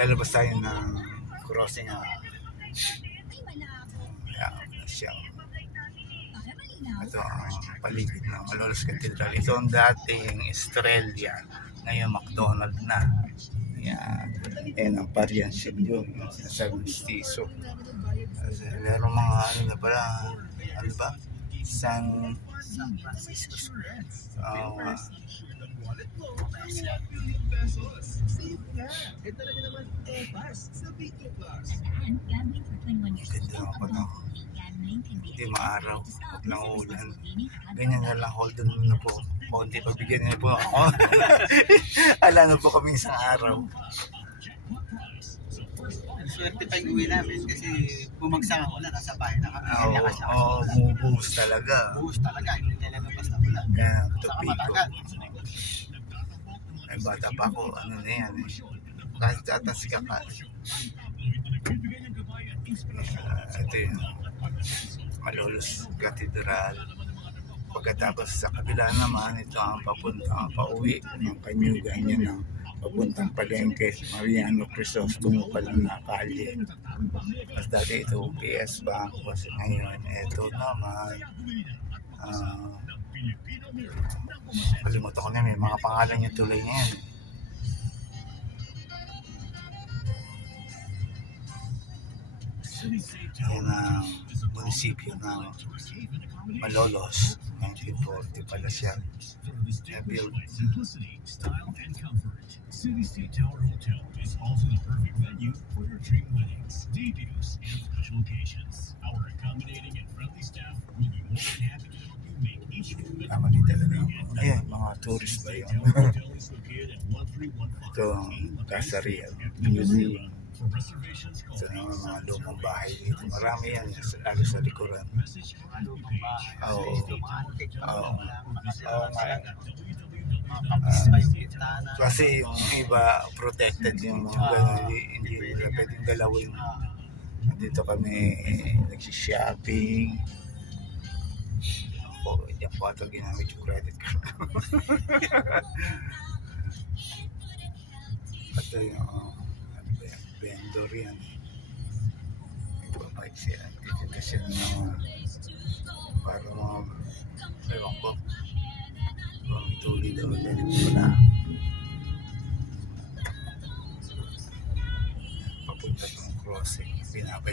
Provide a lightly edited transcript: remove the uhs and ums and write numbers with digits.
lalabas tayo ng crossing siya. Ito ang paligid ng Malolos Cathedral. Ito ang dating Estrella, ngayon McDonald na. Ayan ang Parian Silvio, yung sinasabing mestizo. Meron mga ano na pala, ano ba? San Francisco. Ganda ako na. Hindi maaraw, huwag lang ulan. Ganyan na lang, hold on na po. Konti pagbigyan niyo po ako. Ala na po kaming isang araw. Swerte pa yung uwi namin kasi bumagsak ang ulan, nasa bahay na kami. Bumubuhos talaga. Buhos talaga, hindi nilabas na ulan. Kaya, Saka tupiko. matagal. Ay, bata pa ako, ano na yan eh. Kahit atas ka pa. Ito yun. Malolos Cathedral. Pagkatapos sa kabila naman, ito ang pauwi ng Kanyugan niya ng papuntang Palengke, Mariano Crisostomo pala na kalye. Mas dati ito PS Bank, kasi ngayon ito naman kalimutan ko na, may mga pangalan yung tulay ngayon. Yan ang munisipyo ng Malolos. 1940 pala siya. Simplicity, style, and comfort. City State Tower Hotel is also the perfect venue for your dream weddings, debuts, and special occasions. Our accommodating and friendly staff will be more than happy to help you make each event. Tama din talaga. Ayan, mga tourist ba yun? Hotel is located at 1315 Ito ang Casa Real Museum. for reservations. Ito naman mga lumang bahay dito. Marami yan, lalo sa likuran. Message your Oo. Oo. Kasi yung iba protected yung mga gano'n, hindi nila pwedeng galawin. Dito kami nagsishopping. Hindi ako ito ginamit yung credit card. Ito yung vendor yan. Ipapahit siya. Dito siya naman para mga ewan ko. Tuloy daw ulit ko na papunta ng crossing, pinapay